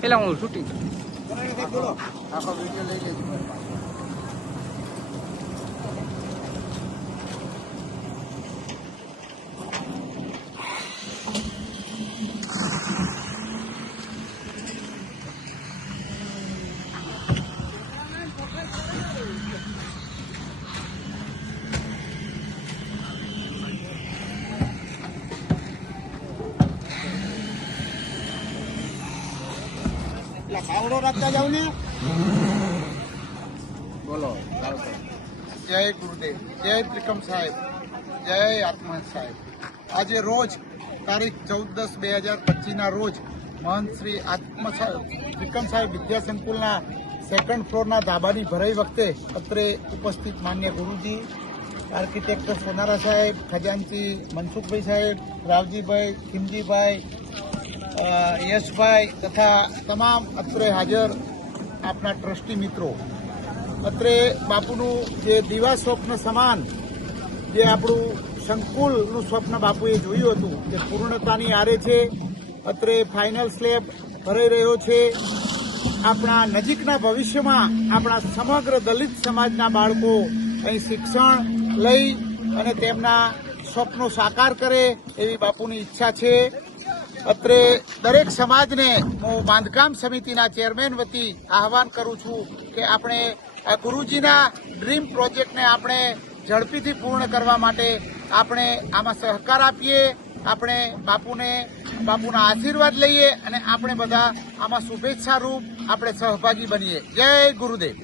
પેલા હું શૂટિંગ આખો વિડીયો લઈ લેજો. ખાવડો રાખતા જાવ ને. બોલો. જય ગુરુદેવ, જય ત્રિકમ સાહેબ, જય આત્મા સાહેબ. આજે રોજ તારીખ 14/10/2025 રોજ મહંત શ્રી ત્રિકમ સાહેબ વિદ્યા સંકુલના સેકન્ડ ફ્લોરના ધાબાની ભરાઈ વખતે અત્રે ઉપસ્થિત માન્ય ગુરુજી, આર્કિટેક્ટર સોનારા સાહેબ, ખજાનચી મનસુખભાઈ સાહેબ, રાવજીભાઈ, ખીમજીભાઈ, યશભાઈ તથા તમામ અત્રે હાજર આપના ટ્રસ્ટી મિત્રો, અત્રે બાપુનું જે દિવા સ્વપ્ન સમાન જે આપણું સંકુલનું સ્વપ્ન બાપુએ જોયું હતું તે પૂર્ણતાની આરે છે. અત્રે ફાઇનલ સ્લેબ ભરાઈ રહ્યો છે. આપણા નજીકના ભવિષ્યમાં આપણા સમગ્ર દલિત સમાજના બાળકો અહીં શિક્ષણ લઈ અને તેમના સ્વપ્નો સાકાર કરે એવી બાપુની ઈચ્છા છે. અત્રે દરેક સમાજને હું બાંધકામ સમિતિના ચેરમેન વતી આહવાન કરું છું કે આપણે આ ગુરુજીના ડ્રીમ પ્રોજેક્ટને આપણે ઝડપીથી પૂર્ણ કરવા માટે આપણે આમાં સહકાર આપીએ, આપણે બાપુના આશીર્વાદ લઈએ અને આપણે બધા આમાં શુભેચ્છા રૂપ આપણે સહભાગી બનીએ. જય ગુરુદેવ.